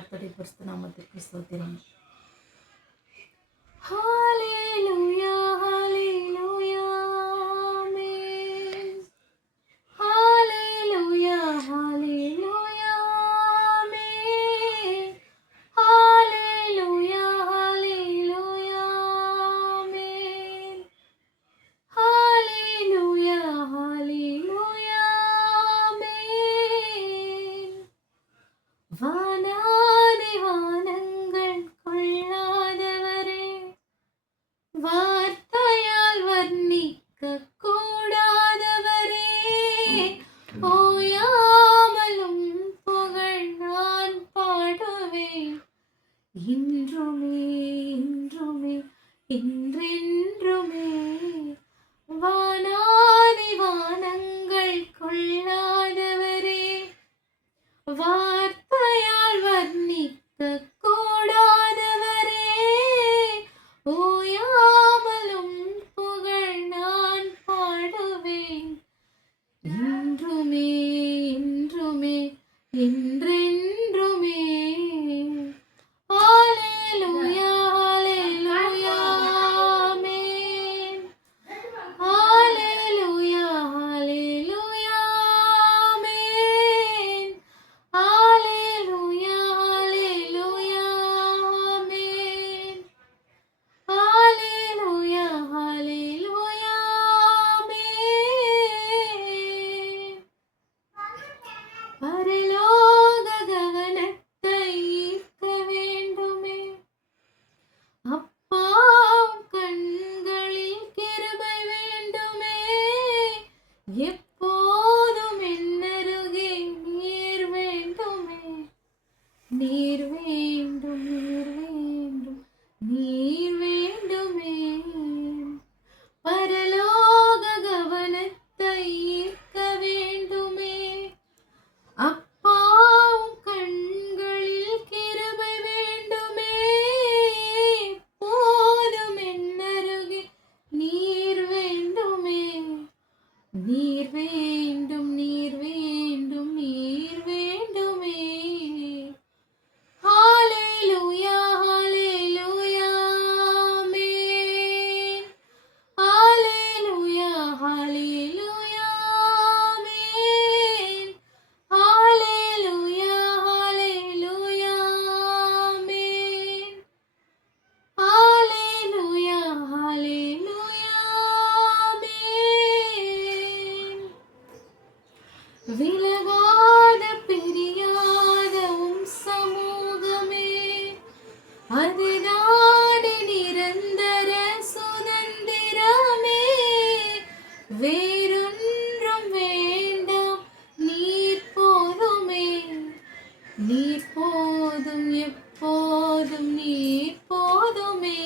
கர்த்தருடைய பரிசுத்த நாமத்திற்கு ஸ்தோத்திரம். ஹalleluya ஹalleluya ஆமென். ஹalleluya ஹalleluya ஆமென். ஹalleluya ஹalleluya ஆமென். ஹalleluya ஹalleluya ஆமென். வானாதி வானங்கள் கொள்ளாதவரே, வார்த்தையால் வர்ணிக்க கூடாதவரே, ஓயாமலும் புகழ் நான் பாடுவேன். இன்றுமே இன்றுமே என்றென்றுமே. வானாதி வானங்கள் கொள்ளாதவரே, வார்த்தையால் வர்ணிக்க கூடாதவரே, ஓயாமலும் புகழ் நான் பாடுவேன். இன்றுமே இன்றுமே என்றென்றுமே. ஹalleluya ஹalleluya ஆமென். ஹalleluya ஹalleluya ஆமென். ஹalleluya ஹalleluya ஆமென். ஹalleluya ஹalleluya ஆமென். பரலோக கவனத்தை ஈர்க்க வேண்டுமே, அப்பா உம் கண்களில் கிருபை வேண்டுமே, எப்போதும் என்னருகே நீர் வேண்டுமே. நீர் வேண்டும் நீர் வேண்டும் நீர் வேண்டுமே. பரலோக கவனத்தை ஈர்க்க வேண்டுமே, அப்பா உம் கண்களில் கிருபை வேண்டுமே, எப்போதும் என்னருகே நீர் வேண்டுமே. நீர் வேண்டும் நீர் வேண்டும் நீர் வேண்டுமே. ஹalleluya ஹalleluya ஆமென். ஹalleluya ஹalleluya ஆமென். ஹalleluya ஹalleluya ஆமென். ஹalleluya ஹalleluya ஆமென். விலகாத பிரியாத உம் சமூகமே, அதுதானே நிரந்தர சுதந்திரமே. வேறொன்றும் வேண்டாம், நீர் போதுமே. நீர் போதும் எப்போதும் நீர் போதுமே.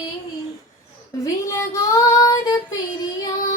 விலகாத பிரியாத